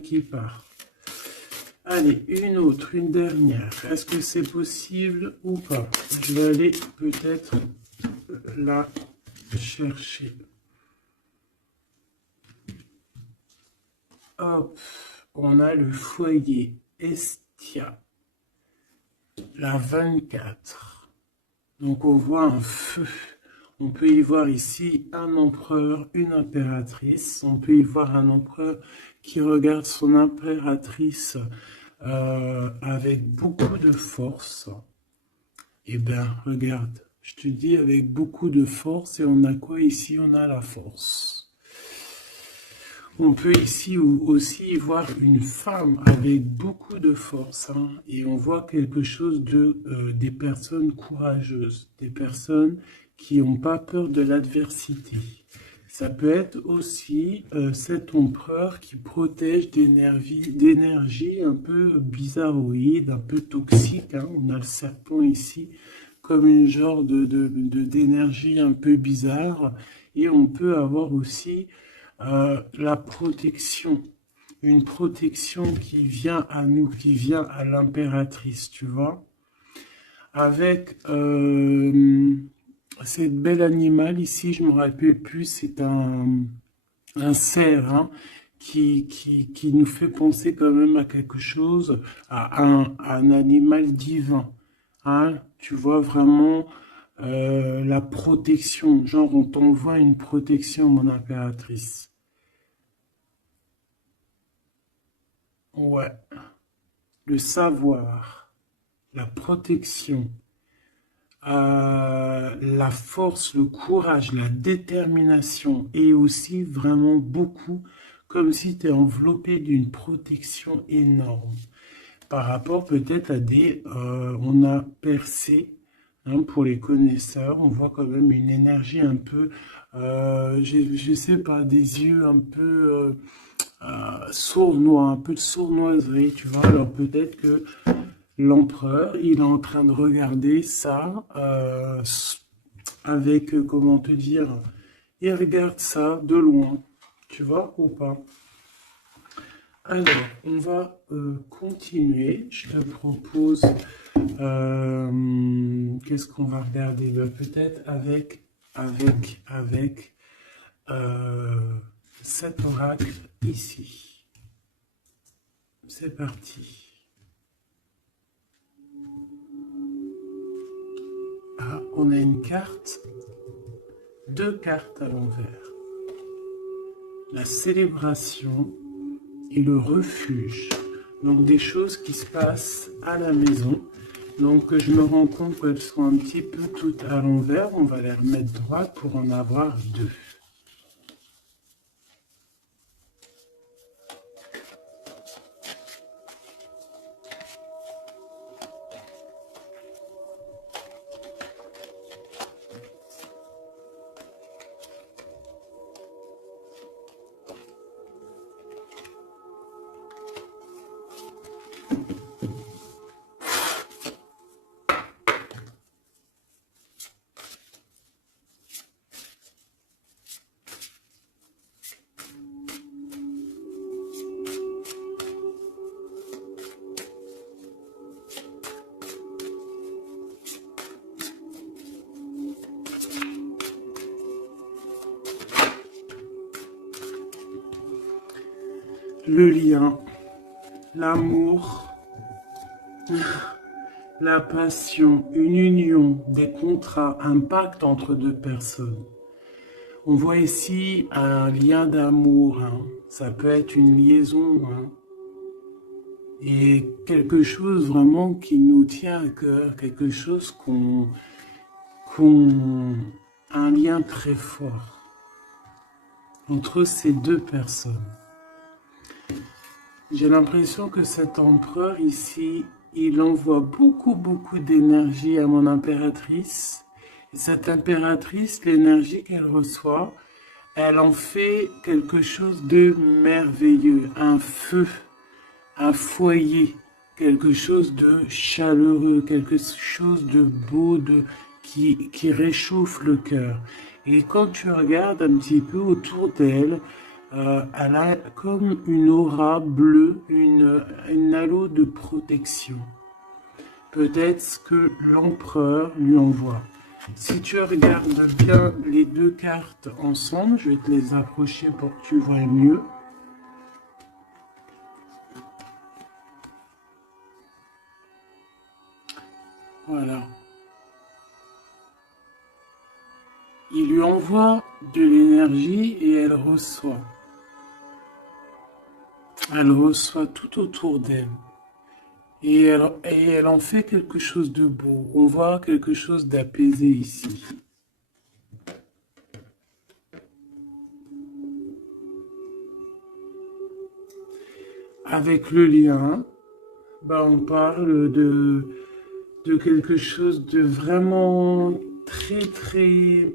qui part. Allez, une autre, une dernière. Est-ce que c'est possible ou pas? Je vais aller peut-être la chercher. Hop, on a le foyer Estia, la 24. Donc on voit un feu. On peut y voir ici un empereur, une impératrice. On peut y voir un empereur qui regarde son impératrice avec beaucoup de force. Eh bien, regarde, je te dis avec beaucoup de force. Et on a quoi ici? On a la force. On peut ici aussi voir une femme avec beaucoup de force, hein, et on voit quelque chose des personnes courageuses, des personnes qui n'ont pas peur de l'adversité. Ça peut être aussi cet empereur qui protège d'énergie un peu bizarroïde, un peu toxique, hein. On a le serpent ici comme une genre d'énergie un peu bizarre, et on peut avoir aussi la protection, une protection qui vient à nous, qui vient à l'impératrice, tu vois, avec cette belle animal ici, je me rappelle plus, c'est un cerf, hein, qui nous fait penser quand même à quelque chose, à un animal divin, hein, tu vois vraiment la protection, genre on t'envoie une protection, mon impératrice. Ouais, le savoir, la protection, la force, le courage, la détermination, et aussi vraiment beaucoup, comme si tu es enveloppé d'une protection énorme. Par rapport peut-être à on a percé, hein, pour les connaisseurs, on voit quand même une énergie un peu, je sais pas, des yeux un peu sournois, un peu de sournoiserie, tu vois. Alors peut-être que l'empereur, il est en train de regarder ça avec, comment te dire, il regarde ça de loin, tu vois, ou pas. Alors, on va continuer. Je te propose, qu'est-ce qu'on va regarder? Ben, peut-être avec cet oracle ici. C'est parti. Ah, on a une carte, deux cartes à l'envers. La célébration et le refuge. Donc des choses qui se passent à la maison. Donc je me rends compte qu'elles sont un petit peu toutes à l'envers. On va les remettre droites pour en avoir deux. Le lien, l'amour, la passion, une union, des contrats, un pacte entre deux personnes. On voit ici un lien d'amour, hein. Ça peut être une liaison, hein, et quelque chose vraiment qui nous tient à cœur, quelque chose un lien très fort entre ces deux personnes. J'ai l'impression que cet empereur ici, il envoie beaucoup d'énergie à mon impératrice. Et cette impératrice, l'énergie qu'elle reçoit, elle en fait quelque chose de merveilleux, un feu, un foyer, quelque chose de chaleureux, quelque chose de beau, qui réchauffe le cœur. Et quand tu regardes un petit peu autour d'elle, Elle a comme une aura bleue, une halo de protection. Peut-être que l'empereur lui envoie. Si tu regardes bien les deux cartes ensemble, je vais te les approcher pour que tu vois mieux. Voilà. Il lui envoie de l'énergie et elle reçoit. Elle reçoit tout autour d'elle. Et elle en fait quelque chose de beau. On voit quelque chose d'apaisé ici. Avec le lien, on parle de quelque chose de vraiment très très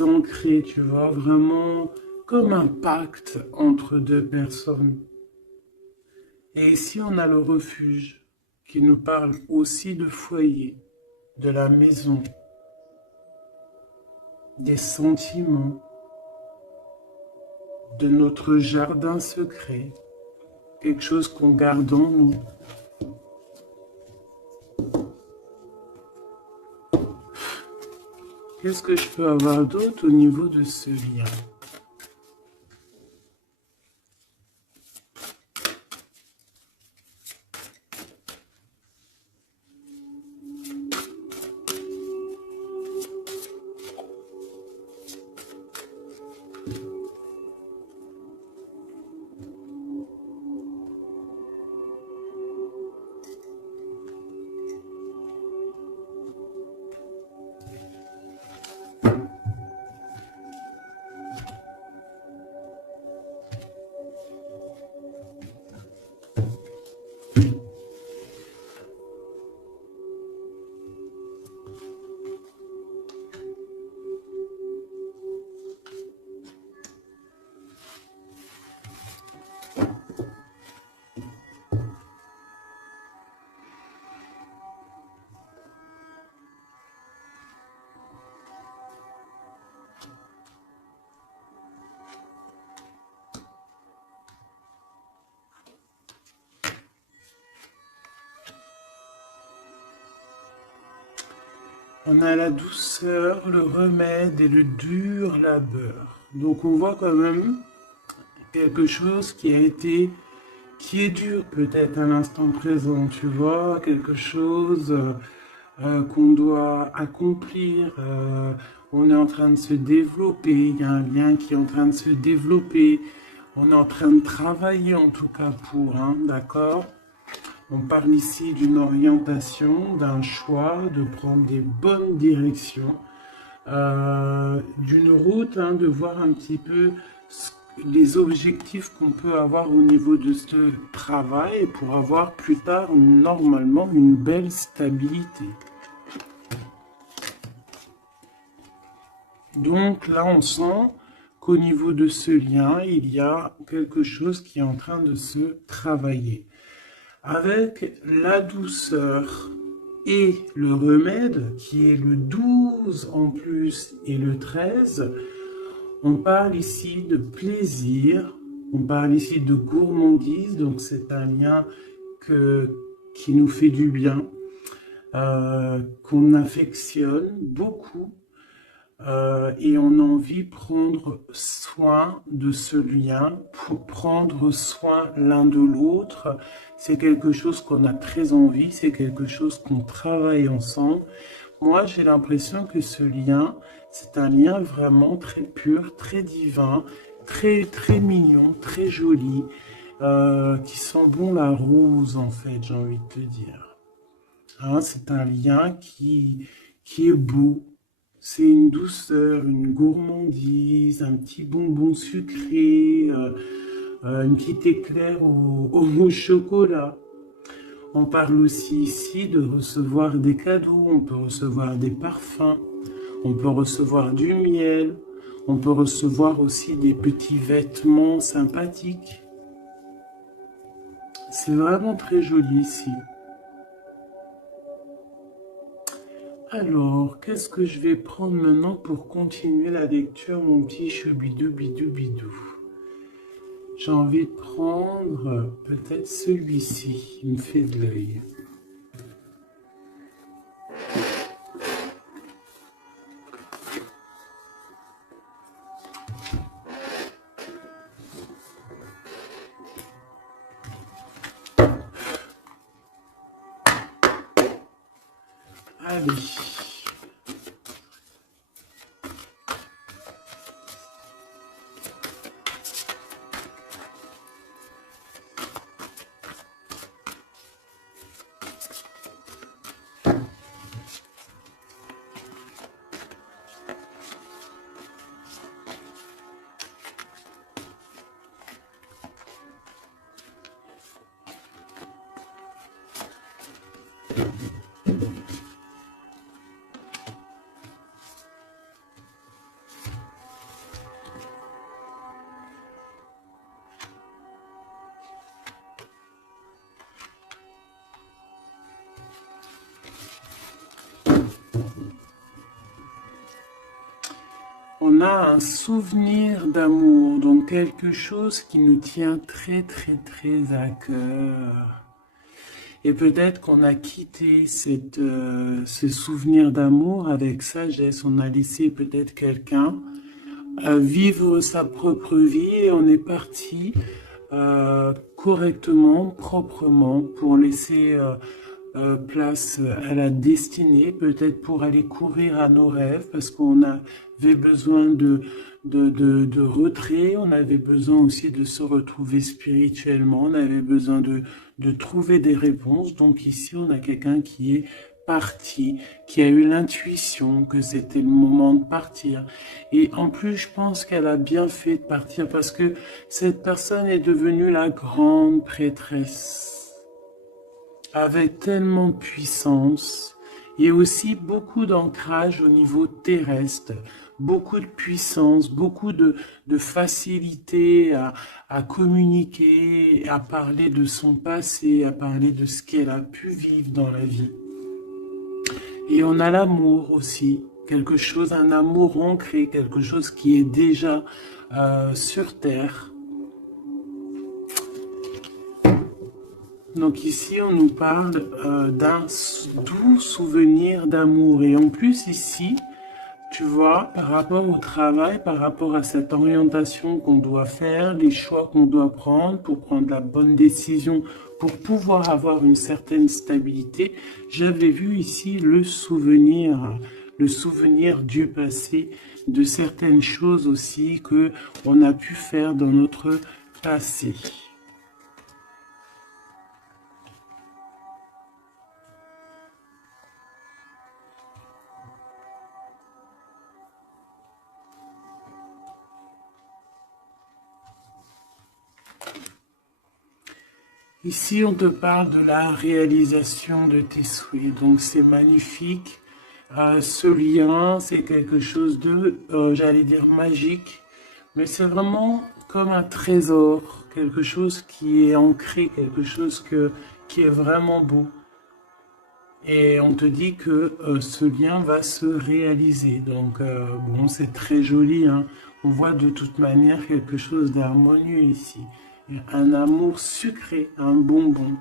ancré, tu vois, vraiment comme un pacte entre deux personnes. Et ici, on a le refuge qui nous parle aussi de foyer, de la maison, des sentiments, de notre jardin secret, quelque chose qu'on garde en nous. Qu'est-ce que je peux avoir d'autre au niveau de ce lien? On a la douceur, le remède et le dur labeur. Donc on voit quand même quelque chose qui est dur peut-être à l'instant présent, tu vois, quelque chose qu'on doit accomplir. On est en train de se développer, il y a un lien qui est en train de se développer. On est en train de travailler en tout cas pour, hein, d'accord? On parle ici d'une orientation, d'un choix, de prendre des bonnes directions, d'une route, hein, de voir un petit peu les objectifs qu'on peut avoir au niveau de ce travail pour avoir plus tard normalement une belle stabilité. Donc là, on sent qu'au niveau de ce lien, il y a quelque chose qui est en train de se travailler. Avec la douceur et le remède, qui est le 12 en plus et le 13, on parle ici de plaisir, on parle ici de gourmandise, donc c'est un lien qui nous fait du bien, qu'on affectionne beaucoup. Et on a envie de prendre soin de ce lien, pour prendre soin l'un de l'autre. C'est quelque chose qu'on a très envie, c'est quelque chose qu'on travaille ensemble. Moi, j'ai l'impression que ce lien, c'est un lien vraiment très pur, très divin, très, très mignon, très joli, qui sent bon la rose, en fait, j'ai envie de te dire. Hein, c'est un lien qui est beau. C'est une douceur, une gourmandise, un petit bonbon sucré, une petite éclair au chocolat. On parle aussi ici de recevoir des cadeaux, on peut recevoir des parfums, on peut recevoir du miel, on peut recevoir aussi des petits vêtements sympathiques. C'est vraiment très joli ici. Alors, qu'est-ce que je vais prendre maintenant pour continuer la lecture, mon petit choubidou bidou bidou? J'ai envie de prendre peut-être celui-ci, il me fait de l'œil. Allez. On a un souvenir d'amour, donc quelque chose qui nous tient très très très à cœur. Et peut-être qu'on a quitté ce souvenir d'amour avec sagesse, on a laissé peut-être quelqu'un vivre sa propre vie et on est parti correctement, proprement, pour laisser place à la destinée, peut-être pour aller courir à nos rêves, parce qu'on avait besoin de retrait, on avait besoin aussi de se retrouver spirituellement, on avait besoin de trouver des réponses. Donc ici, on a quelqu'un qui est parti, qui a eu l'intuition que c'était le moment de partir. Et en plus, je pense qu'elle a bien fait de partir parce que cette personne est devenue la grande prêtresse, avec tellement de puissance et aussi beaucoup d'ancrage au niveau terrestre, beaucoup de puissance, beaucoup de facilité à communiquer, à parler de son passé, à parler de ce qu'elle a pu vivre dans la vie. Et on a l'amour aussi, quelque chose, un amour ancré, quelque chose qui est déjà sur terre. Donc ici, on nous parle d'un doux souvenir d'amour. Et en plus ici, tu vois, par rapport au travail, par rapport à cette orientation qu'on doit faire, les choix qu'on doit prendre pour prendre la bonne décision, pour pouvoir avoir une certaine stabilité, j'avais vu ici le souvenir du passé, de certaines choses aussi que on a pu faire dans notre passé. Ici, on te parle de la réalisation de tes souhaits. Donc, c'est magnifique. Ce lien, c'est quelque chose de, j'allais dire, magique. Mais c'est vraiment comme un trésor. Quelque chose qui est ancré, quelque chose qui est vraiment beau. Et on te dit que ce lien va se réaliser. Donc, bon, c'est très joli, hein. On voit de toute manière quelque chose d'harmonieux ici. Un amour sucré, un bonbon.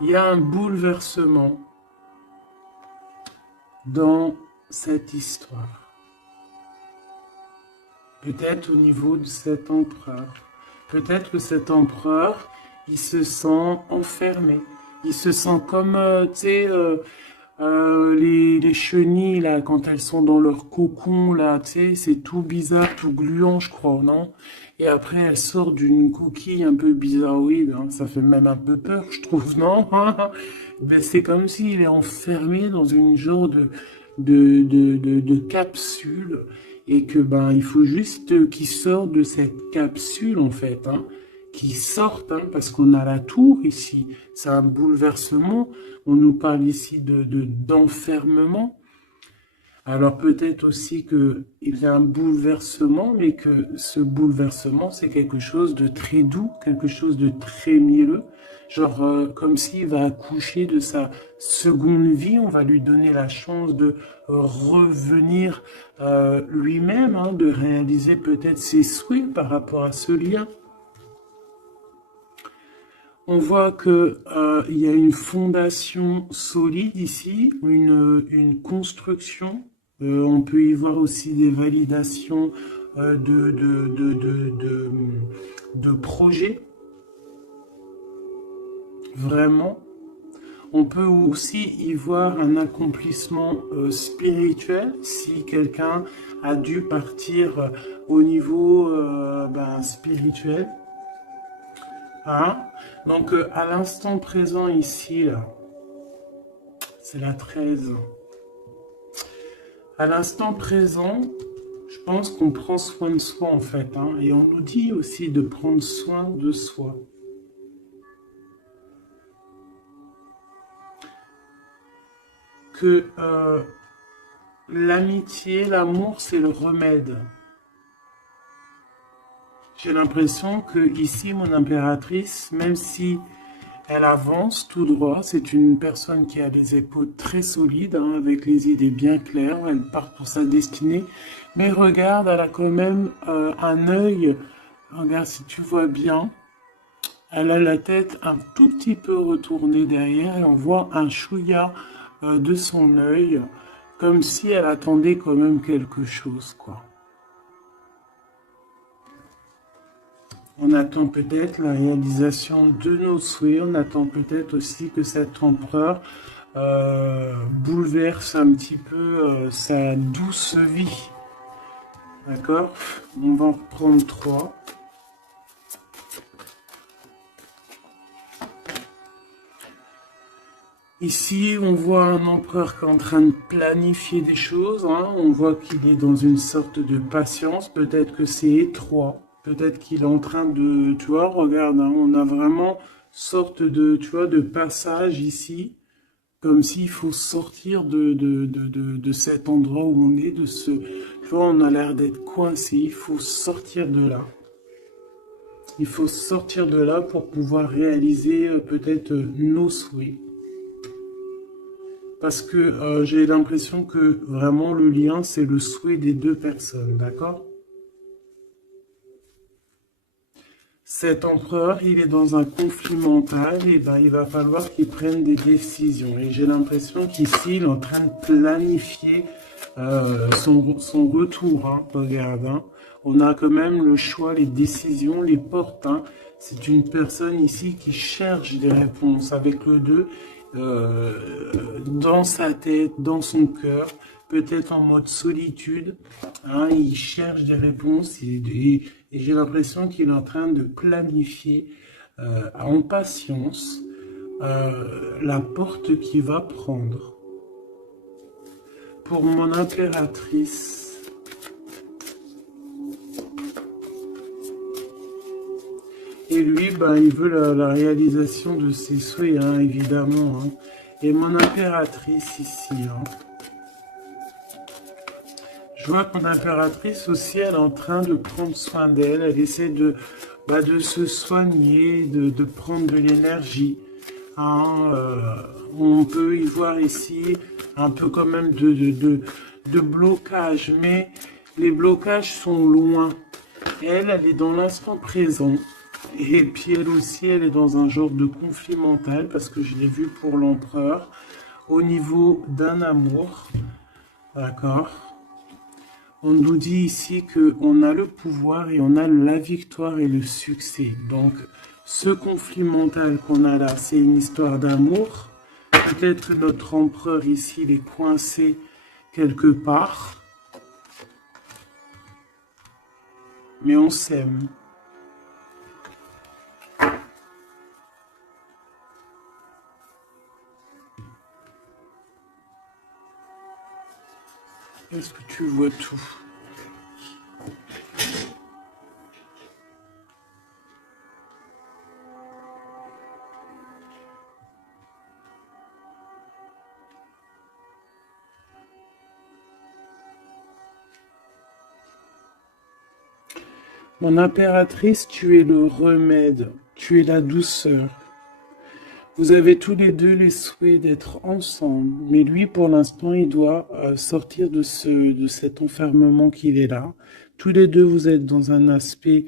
Il y a un bouleversement dans cette histoire. Peut-être au niveau de cet empereur. Peut-être que cet empereur, il se sent enfermé. Il se sent comme, tu sais, les chenilles, là, quand elles sont dans leur cocon, là, tu sais, c'est tout bizarre, tout gluant, je crois, non? Et après, elle sort d'une coquille un peu bizarroïde, hein. Ça fait même un peu peur, je trouve, non? Ben, c'est comme s'il est enfermé dans une genre de capsule, et que, ben, il faut juste qu'il sorte de cette capsule, en fait, hein. Qui sortent, hein, parce qu'on a la tour ici, c'est un bouleversement, on nous parle ici d'enfermement, Alors peut-être aussi qu'il y a un bouleversement, mais que ce bouleversement, c'est quelque chose de très doux, quelque chose de très mielleux. Genre comme s'il va accoucher de sa seconde vie, on va lui donner la chance de revenir lui-même, hein, de réaliser peut-être ses souhaits par rapport à ce lien. On voit que il y a une fondation solide ici, une construction. On peut y voir aussi des validations de projets, vraiment. On peut aussi y voir un accomplissement spirituel si quelqu'un a dû partir au niveau spirituel. Hein? Donc à l'instant présent ici, là, c'est la 13. À l'instant présent, je pense qu'on prend soin de soi en fait. Hein, et on nous dit aussi de prendre soin de soi. Que l'amitié, l'amour, c'est le remède. J'ai l'impression que ici, mon impératrice, même si elle avance tout droit, c'est une personne qui a les épaules très solides, hein, avec les idées bien claires, elle part pour sa destinée, mais regarde, elle a quand même un œil, regarde si tu vois bien, elle a la tête un tout petit peu retournée derrière et on voit un chouïa de son œil, comme si elle attendait quand même quelque chose, quoi. On attend peut-être la réalisation de nos souhaits, on attend peut-être aussi que cet empereur bouleverse un petit peu sa douce vie. D'accord? On va en reprendre 3. Ici, on voit un empereur qui est en train de planifier des choses. Hein. On voit qu'il est dans une sorte de patience. Peut-être que c'est étroit. Peut-être qu'il est en train de... Tu vois, regarde, hein, on a vraiment sorte de, tu vois, de passage ici. Comme s'il faut sortir de cet endroit où on est, de ce... Tu vois, on a l'air d'être coincé. Il faut sortir de là. Il faut sortir de là pour pouvoir réaliser peut-être nos souhaits. Parce que j'ai l'impression que vraiment le lien, c'est le souhait des deux personnes, d'accord? Cet empereur, il est dans un conflit mental, et ben, il va falloir qu'il prenne des décisions. Et j'ai l'impression qu'ici, il est en train de planifier son retour. Hein, regarde, hein. On a quand même le choix, les décisions, les portes. Hein. C'est une personne ici qui cherche des réponses avec le 2 dans sa tête, dans son cœur, peut-être en mode solitude. Hein, il cherche des réponses et j'ai l'impression qu'il est en train de planifier en patience la porte qu'il va prendre. Pour mon impératrice, et lui, ben, il veut la réalisation de ses souhaits, hein, évidemment. Hein. Et mon impératrice ici, hein. Je vois que mon impératrice aussi, elle est en train de prendre soin d'elle. Elle essaie de se soigner, de prendre de l'énergie. Hein, on peut y voir ici un peu quand même de blocage, mais les blocages sont loin. Elle est dans l'instant présent. Et puis elle aussi, elle est dans un genre de conflit mental, parce que je l'ai vu pour l'empereur, au niveau d'un amour. D'accord? On nous dit ici qu'on a le pouvoir et on a la victoire et le succès. Donc, ce conflit mental qu'on a là, c'est une histoire d'amour. Peut-être que notre empereur ici, il est coincé quelque part. Mais on s'aime. Est-ce que tu vois tout? Mon impératrice, tu es le remède, tu es la douceur. Vous avez tous les deux les souhaits d'être ensemble, mais lui, pour l'instant, il doit sortir de cet enfermement qu'il est là. Tous les deux, vous êtes dans un aspect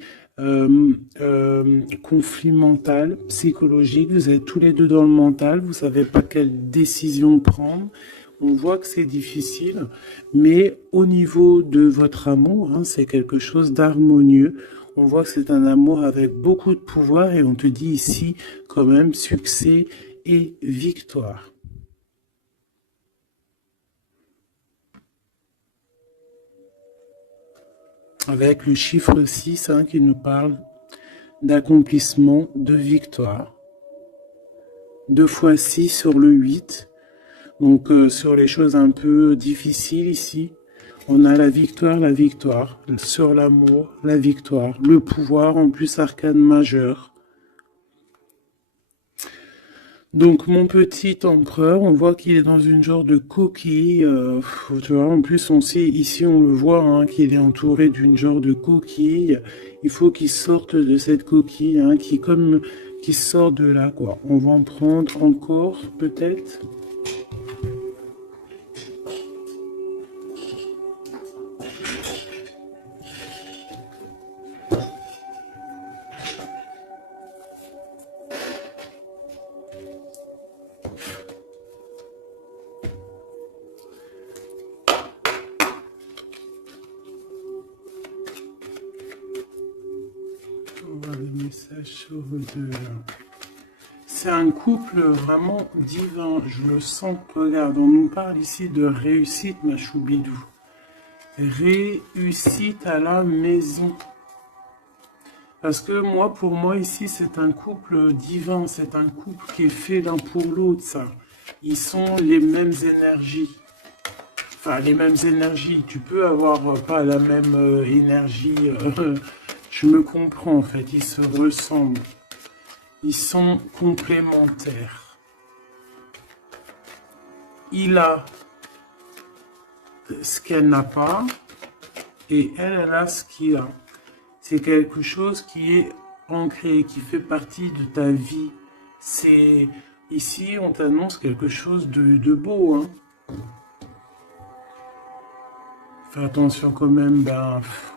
conflit mental, psychologique. Vous êtes tous les deux dans le mental. Vous savez pas quelle décision prendre. On voit que c'est difficile, mais au niveau de votre amour, hein, c'est quelque chose d'harmonieux. On voit que c'est un amour avec beaucoup de pouvoir et on te dit ici quand même succès et victoire. Avec le chiffre 6 hein, qui nous parle d'accomplissement, de victoire. 2 fois 6 sur le 8. Donc sur les choses un peu difficiles ici, on a la victoire. Sur l'amour, la victoire. Le pouvoir, en plus arcane majeur. Donc mon petit empereur, on voit qu'il est dans une genre de coquille. Tu vois, en plus on sait, ici on le voit, hein, qu'il est entouré d'une genre de coquille. Il faut qu'il sorte de cette coquille, hein, qui sort de là, quoi. On va en prendre encore, peut-être. Les messages sur deux. C'est un couple vraiment divin, je le sens. Regarde, on nous parle ici de réussite, ma choubidou. Réussite à la maison. Parce que moi, pour moi, ici, c'est un couple divin. C'est un couple qui est fait l'un pour l'autre, ça. Ils sont les mêmes énergies. Enfin, les mêmes énergies. Tu peux avoir pas la même énergie. Je me comprends, en fait. Ils se ressemblent. Ils sont complémentaires. Il a ce qu'elle n'a pas et elle a ce qu'il a. C'est quelque chose qui est ancré, qui fait partie de ta vie. C'est ici, on t'annonce quelque chose de beau. Hein. Fais attention quand même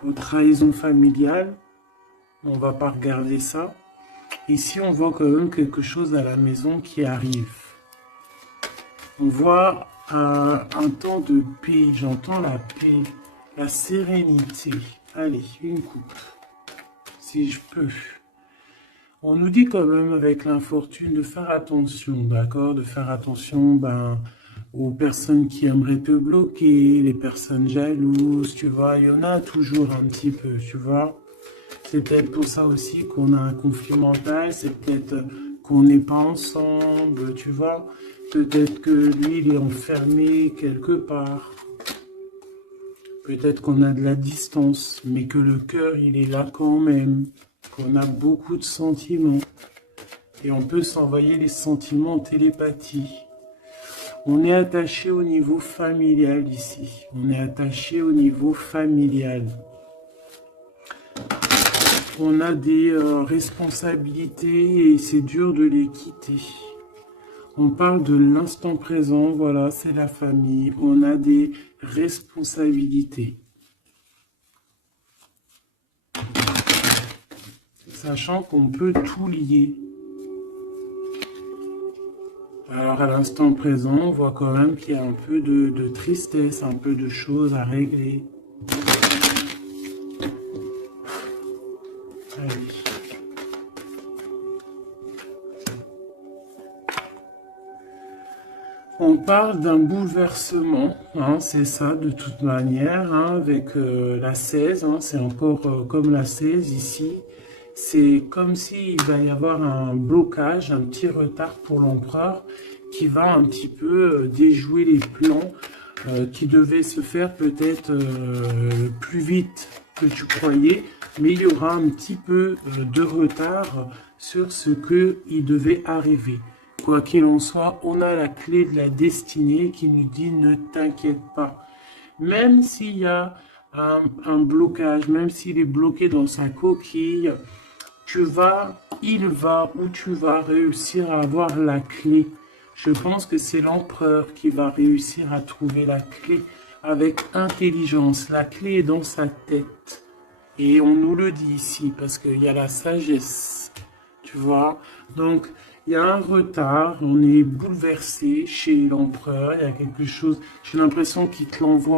aux trahisons familiales. On va pas regarder ça. Ici, on voit quand même quelque chose à la maison qui arrive. On voit un temps de paix. J'entends la paix, la sérénité. Allez, une coupe, si je peux. On nous dit quand même avec l'infortune de faire attention, d'accord? De faire attention aux personnes qui aimeraient te bloquer, les personnes jalouses, tu vois. Il y en a toujours un petit peu, tu vois. C'est peut-être pour ça aussi qu'on a un conflit mental, c'est peut-être qu'on n'est pas ensemble, tu vois. Peut-être que lui, il est enfermé quelque part. Peut-être qu'on a de la distance, mais que le cœur, il est là quand même. Qu'on a beaucoup de sentiments. Et on peut s'envoyer les sentiments en télépathie. On est attaché au niveau familial ici. On est attaché au niveau familial. On a des responsabilités et c'est dur de les quitter. On parle de l'instant présent, voilà, c'est la famille. On a des responsabilités. Sachant qu'on peut tout lier. Alors à l'instant présent, on voit quand même qu'il y a un peu de tristesse, un peu de choses à régler. Allez. On parle d'un bouleversement, hein, c'est ça de toute manière, hein, avec la 16, hein, c'est encore comme la 16 ici. C'est comme s'il va y avoir un blocage, un petit retard pour l'empereur qui va un petit peu déjouer les plans qui devaient se faire peut-être plus vite que tu croyais, mais il y aura un petit peu de retard sur ce qu'il devait arriver. Quoi qu'il en soit, on a la clé de la destinée qui nous dit ne t'inquiète pas. Même s'il y a un blocage, même s'il est bloqué dans sa coquille, il va ou tu vas réussir à avoir la clé. Je pense que c'est l'empereur qui va réussir à trouver la clé avec intelligence. La clé est dans sa tête. Et on nous le dit ici parce qu'il y a la sagesse. Tu vois? Donc, il y a un retard. On est bouleversé chez l'empereur. Il y a quelque chose. J'ai l'impression qu'il te l'envoie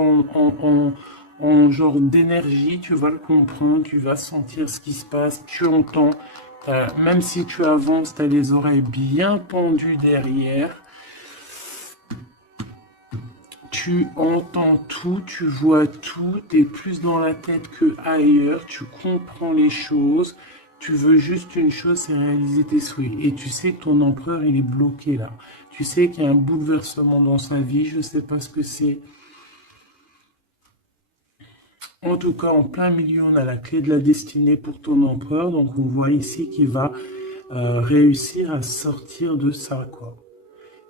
en genre d'énergie. Tu vas le comprendre. Tu vas sentir ce qui se passe. Tu entends. Même si tu avances, tu as les oreilles bien pendues derrière. Tu entends tout, tu vois tout, tu es plus dans la tête que ailleurs, tu comprends les choses, tu veux juste une chose, c'est réaliser tes souhaits. Et tu sais que ton empereur, il est bloqué là. Tu sais qu'il y a un bouleversement dans sa vie, je ne sais pas ce que c'est. En tout cas, en plein milieu, on a la clé de la destinée pour ton empereur. Donc, on voit ici qu'il va réussir à sortir de ça, quoi.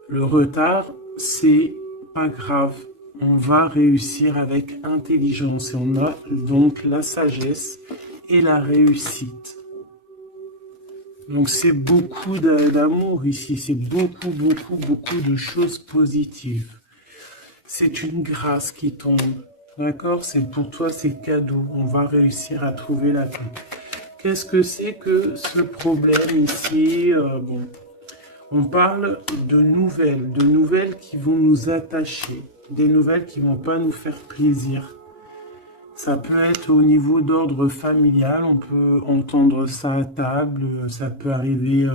Le retard, c'est pas grave. On va réussir avec intelligence. Et on a donc la sagesse et la réussite. Donc, c'est beaucoup d'amour ici. C'est beaucoup, beaucoup, beaucoup de choses positives. C'est une grâce qui tombe. D'accord? C'est pour toi, c'est cadeau. On va réussir à trouver la clé. Qu'est-ce que c'est que ce problème ici? Bon, on parle de nouvelles qui vont nous attacher, des nouvelles qui ne vont pas nous faire plaisir. Ça peut être au niveau d'ordre familial, on peut entendre ça à table, ça peut arriver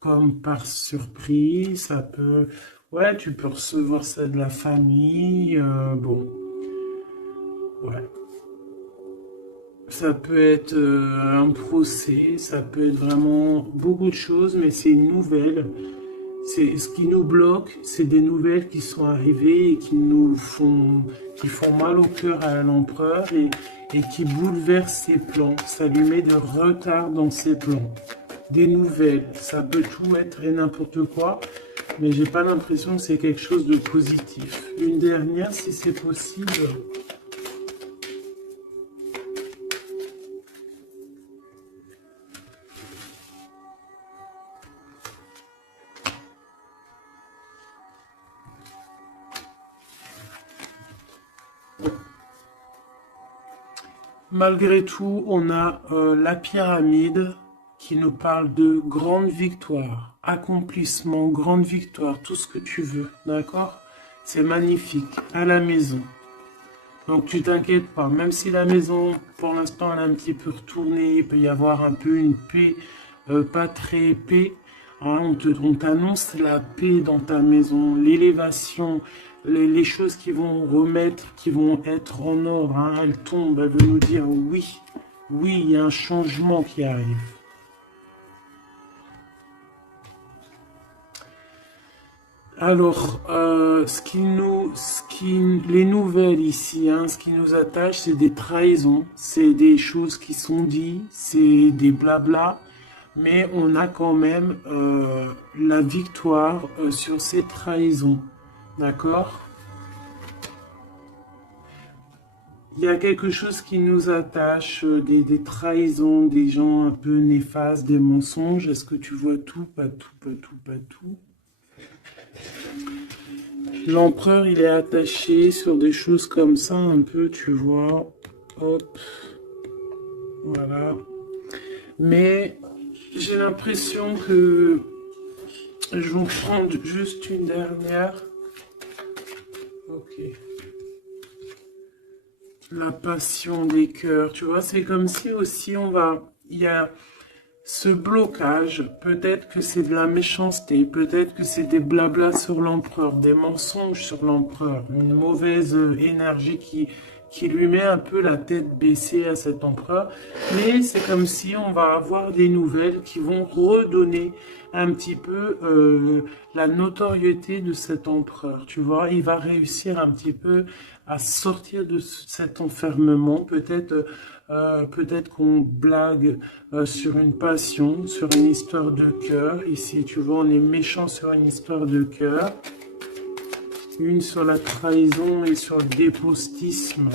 comme par surprise, ça peut... Ouais, tu peux recevoir ça de la famille, bon... Ouais. Ça peut être un procès, ça peut être vraiment beaucoup de choses, mais c'est une nouvelle. C'est ce qui nous bloque, c'est des nouvelles qui sont arrivées et qui font mal au cœur à l'empereur et qui bouleversent ses plans. Ça lui met de retard dans ses plans. Des nouvelles, ça peut tout être et n'importe quoi, mais j'ai pas l'impression que c'est quelque chose de positif. Une dernière, si c'est possible. Malgré tout, on a la pyramide qui nous parle de grande victoire, accomplissement, grande victoire, tout ce que tu veux, d'accord? C'est magnifique, à la maison. Donc tu t'inquiètes pas, même si la maison, pour l'instant, elle est un petit peu retournée, il peut y avoir un peu une paix, pas très paix. Hein, on t'annonce la paix dans ta maison, l'élévation, les choses qui vont remettre, qui vont être en ordre. Hein, elles tombent, elles veulent nous dire oui, oui, il y a un changement qui arrive. Alors, les nouvelles ici, hein, ce qui nous attache, c'est des trahisons, c'est des choses qui sont dites, c'est des blabla, mais on a quand même la victoire sur ces trahisons, d'accord? Il y a quelque chose qui nous attache, des trahisons, des gens un peu néfastes, des mensonges. Est-ce que tu vois tout? Pas tout, pas tout, pas tout. L'empereur, il est attaché sur des choses comme ça, un peu, tu vois. Hop. Voilà. Mais j'ai l'impression que je vais prendre juste une dernière. Ok. La passion des cœurs, tu vois, c'est comme si aussi il y a ce blocage, peut-être que c'est de la méchanceté, peut-être que c'est des blablas sur l'empereur, des mensonges sur l'empereur, une mauvaise énergie qui lui met un peu la tête baissée à cet empereur. Mais c'est comme si on va avoir des nouvelles qui vont redonner un petit peu la notoriété de cet empereur. Tu vois, il va réussir un petit peu à sortir de cet enfermement. Peut-être qu'on blague sur une passion, sur une histoire de cœur. Ici, tu vois, on est méchant sur une histoire de cœur. Une sur la trahison et sur le dépostisme.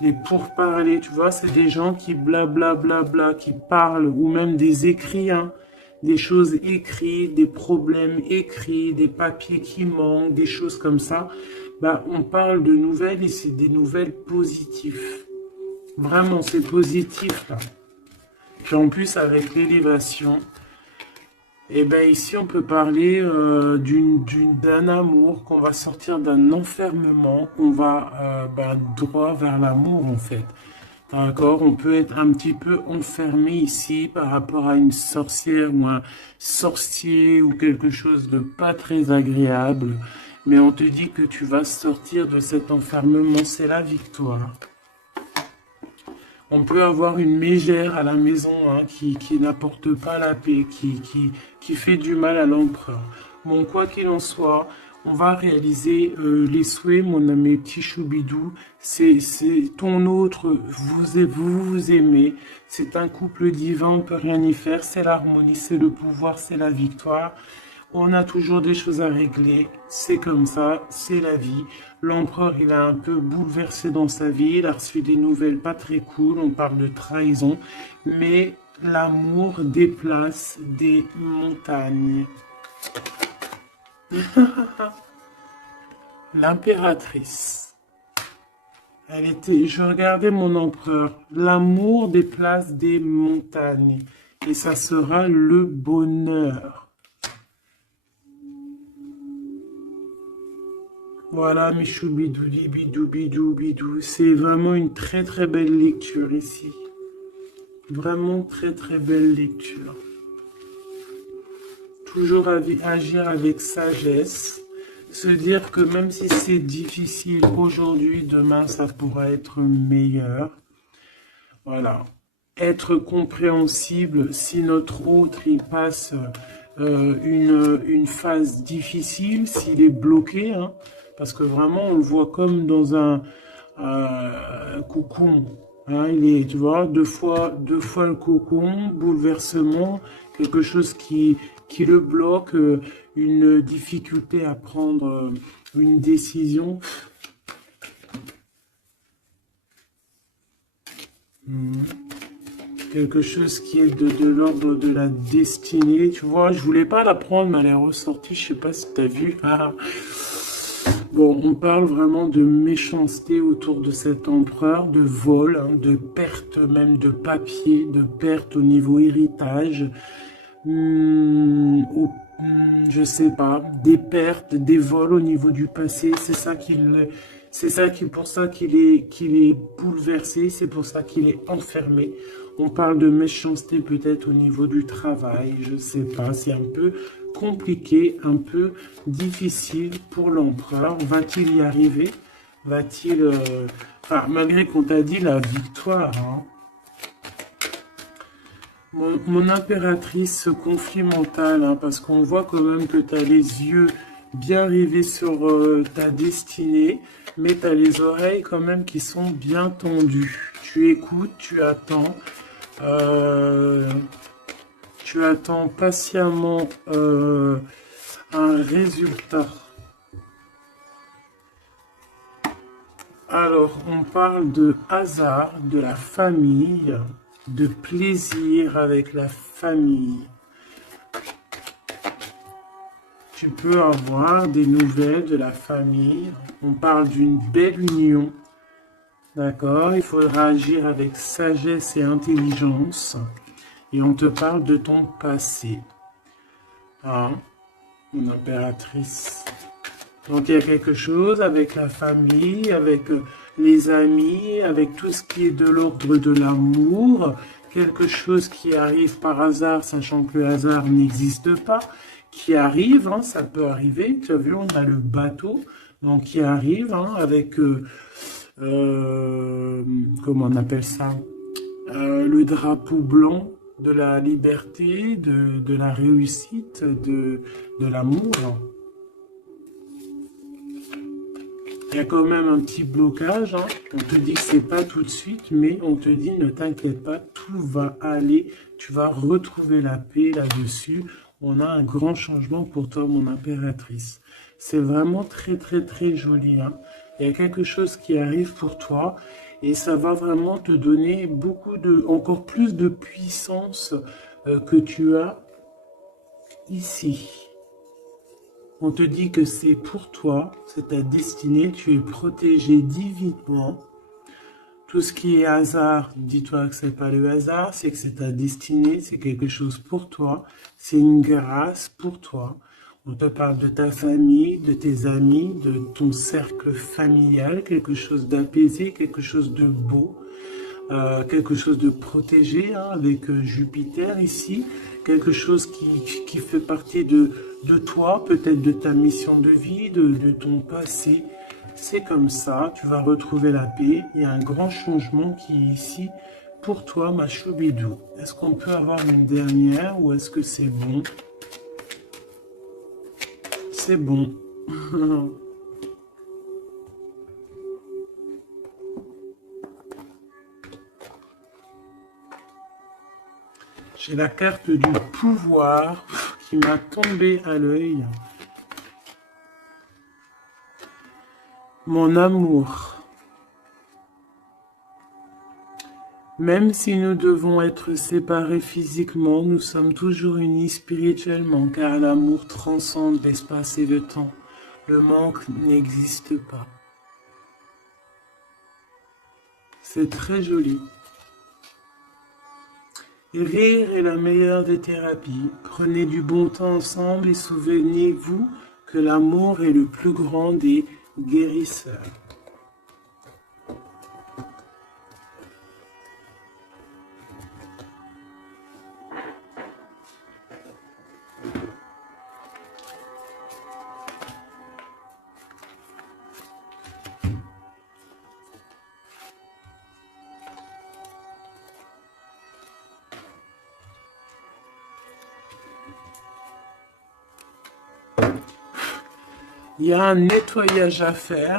des pourparlers, tu vois, c'est des gens qui blablabla, qui parlent, ou même des écrits, hein, des choses écrites, des problèmes écrits, des papiers qui manquent, des choses comme ça. Bah, on parle de nouvelles et c'est des nouvelles positives. Vraiment, c'est positif, là. Puis en plus, avec l'élévation, et ben ici, on peut parler d'un amour, qu'on va sortir d'un enfermement, qu'on va droit vers l'amour, en fait. D'accord, on peut être un petit peu enfermé ici par rapport à une sorcière ou un sorcier ou quelque chose de pas très agréable. Mais on te dit que tu vas sortir de cet enfermement, c'est la victoire. On peut avoir une mégère à la maison hein, qui n'apporte pas la paix, qui fait du mal à l'empereur. Bon, quoi qu'il en soit, on va réaliser les souhaits, mon ami petit choubidou. C'est ton autre, vous aimez. C'est un couple divin, on ne peut rien y faire. C'est l'harmonie, c'est le pouvoir, c'est la victoire. On a toujours des choses à régler, c'est comme ça, c'est la vie. L'empereur, il a un peu bouleversé dans sa vie, il a reçu des nouvelles pas très cool, on parle de trahison, mais l'amour déplace des montagnes. L'impératrice, je regardais mon empereur, l'amour déplace des montagnes, et ça sera le bonheur. Voilà, mes choubidoudi, bidou, bidou, bidou. C'est vraiment une très très belle lecture ici. Vraiment très très belle lecture. Toujours agir avec sagesse. Se dire que même si c'est difficile aujourd'hui, demain ça pourra être meilleur. Voilà. Être compréhensible si notre autre il passe une phase difficile, s'il est bloqué, hein, parce que vraiment on le voit comme dans un cocon. Hein, il est, tu vois, deux fois le cocon, bouleversement, quelque chose qui le bloque, une difficulté à prendre une décision. Quelque chose qui est de l'ordre de la destinée, tu vois, je voulais pas la prendre, mais elle est ressortie, je sais pas si tu as vu. Ah. Bon, on parle vraiment de méchanceté autour de cet empereur, de vol, hein, de perte même de papier, de perte au niveau héritage, je sais pas, des pertes, des vols au niveau du passé, c'est pour ça qu'il est bouleversé, c'est pour ça qu'il est enfermé. On parle de méchanceté peut-être au niveau du travail, je sais pas, c'est un peu compliqué, un peu difficile pour l'empereur. Va-t-il y arriver? Va-t-il... Enfin, malgré qu'on t'a dit la victoire, hein. Mon impératrice, ce conflit mental, hein, parce qu'on voit quand même que tu as les yeux bien rivés sur ta destinée, mais tu as les oreilles quand même qui sont bien tendues. Tu écoutes, tu attends patiemment un résultat. Alors, on parle de hasard, de la famille, de plaisir avec la famille. Tu peux avoir des nouvelles de la famille. On parle d'une belle union. D'accord? Il faudra agir avec sagesse et intelligence. Et on te parle de ton passé. Hein? Mon impératrice. Donc il y a quelque chose avec la famille, avec les amis, avec tout ce qui est de l'ordre de l'amour, quelque chose qui arrive par hasard, sachant que le hasard n'existe pas, qui arrive, hein, ça peut arriver, tu as vu, on a le bateau, donc qui arrive hein, avec, comment on appelle ça, le drapeau blanc de la liberté, de la réussite, de l'amour. Il y a quand même un petit blocage, hein. On te dit que c'est pas tout de suite, mais on te dit ne t'inquiète pas, tout va aller, tu vas retrouver la paix là-dessus. On a un grand changement pour toi, mon impératrice. C'est vraiment très très très joli, hein. Il y a quelque chose qui arrive pour toi Et ça va vraiment te donner encore plus de puissance que tu as ici. On te dit que c'est pour toi, c'est ta destinée, tu es protégé divinement. Tout ce qui est hasard, dis-toi que c'est pas le hasard, c'est que c'est ta destinée, c'est quelque chose pour toi, c'est une grâce pour toi. On te parle de ta famille, de tes amis, de ton cercle familial, quelque chose d'apaisé, quelque chose de beau, quelque chose de protégé, hein, avec Jupiter ici, quelque chose qui fait partie de toi, peut-être de ta mission de vie, de ton passé. C'est comme ça, tu vas retrouver la paix. Il y a un grand changement qui est ici pour toi, ma choubidou. Est-ce qu'on peut avoir une dernière ou est-ce que c'est bon? C'est bon. J'ai la carte du pouvoir qui m'a tombé à l'œil. Mon amour. Même si nous devons être séparés physiquement, nous sommes toujours unis spirituellement, car l'amour transcende l'espace et le temps. Le manque n'existe pas. C'est très joli. Rire est la meilleure des thérapies. Prenez du bon temps ensemble et souvenez-vous que l'amour est le plus grand des guérisseurs. Il y a un nettoyage à faire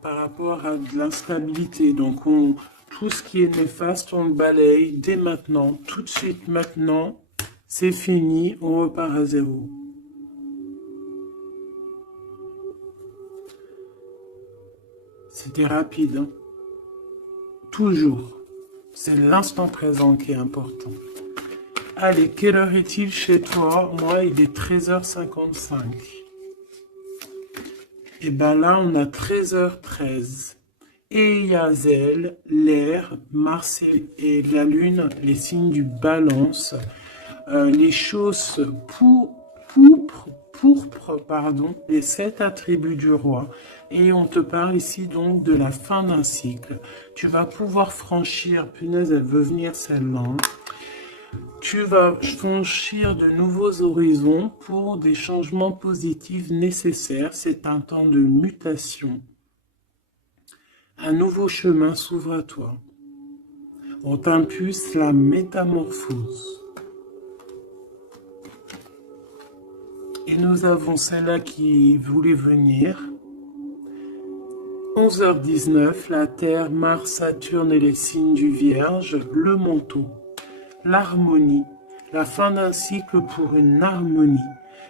par rapport à de l'instabilité. Donc, tout ce qui est néfaste, on le balaye dès maintenant, tout de suite maintenant. C'est fini, on repart à zéro. C'était rapide, hein? Toujours. C'est l'instant présent qui est important. Allez, quelle heure est-il chez toi? Moi, il est 13h55. Et bien là, on a 13h13. Et Yazel, l'air, Mars et la Lune, les signes du balance, les choses pourpres, pardon, les 7 attributs du roi. Et on te parle ici donc de la fin d'un cycle. Tu vas pouvoir franchir, punaise, elle veut venir celle-là. Tu vas franchir de nouveaux horizons pour des changements positifs nécessaires. C'est un temps de mutation. Un nouveau chemin s'ouvre à toi. On t'impulse la métamorphose. Et nous avons celle-là qui voulait venir. 11h19, la Terre, Mars, Saturne et les signes du Vierge, le manteau. L'harmonie, la fin d'un cycle pour une harmonie.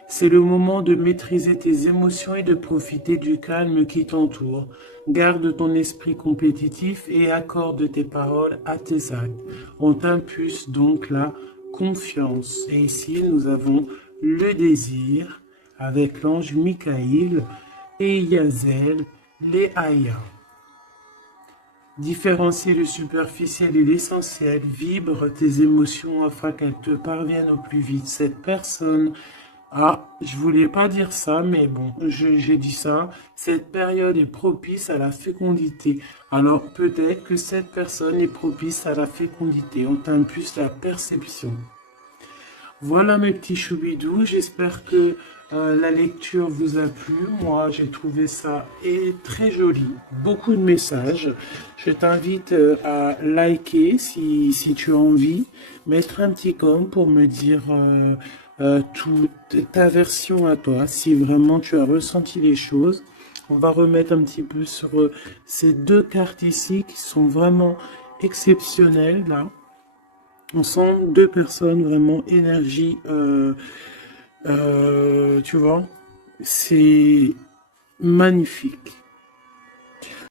C'est le moment de maîtriser tes émotions et de profiter du calme qui t'entoure. Garde ton esprit compétitif et accorde tes paroles à tes actes. On t'impulse donc la confiance. Et ici, nous avons le désir avec l'ange Michaïl et Yazel, les Aya. Différencier le superficiel et l'essentiel, vibre tes émotions afin qu'elles te parviennent au plus vite. Cette personne, je voulais pas dire ça, mais bon, j'ai dit ça. Cette période est propice à la fécondité. Alors peut-être que cette personne est propice à la fécondité. On t'impulse la perception. Voilà mes petits choubidous, j'espère que la lecture vous a plu. Moi, j'ai trouvé ça très joli, beaucoup de messages. Je t'invite à liker si tu as envie, mettre un petit com pour me dire toute ta version à toi, si vraiment tu as ressenti les choses. On va remettre un petit peu sur ces deux cartes ici qui sont vraiment exceptionnelles là. On sent deux personnes vraiment énergie, tu vois, c'est magnifique.